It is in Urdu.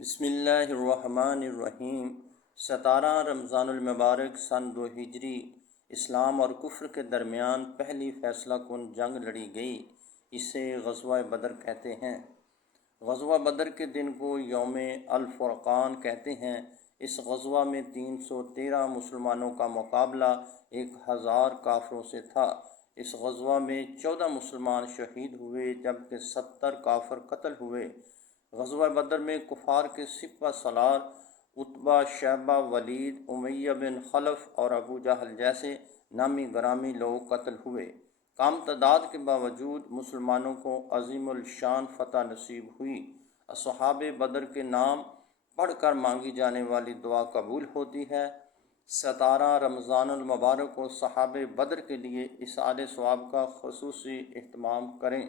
بسم اللہ الرحمن الرحیم۔ 17 رمضان المبارک سن 2 ہجری اسلام اور کفر کے درمیان پہلی فیصلہ کن جنگ لڑی گئی۔ اسے غزوہ بدر کہتے ہیں۔ غزوہ بدر کے دن کو یوم الفرقان کہتے ہیں۔ اس غزوہ میں 313 مسلمانوں کا مقابلہ 1000 کافروں سے تھا۔ اس غزوہ میں 14 مسلمان شہید ہوئے جبکہ 70 کافر قتل ہوئے۔ غزوہ بدر میں کفار کے سپہ سالار عتبہ، شیبہ، ولید، امیہ بن خلف اور ابو جہل جیسے نامی گرامی لوگ قتل ہوئے۔ کم تعداد کے باوجود مسلمانوں کو عظیم الشان فتح نصیب ہوئی۔ اصحاب بدر کے نام پڑھ کر مانگی جانے والی دعا قبول ہوتی ہے۔ 17 رمضان المبارک کو صحابہ بدر کے لیے اِصالِ ثواب کا خصوصی اہتمام کریں۔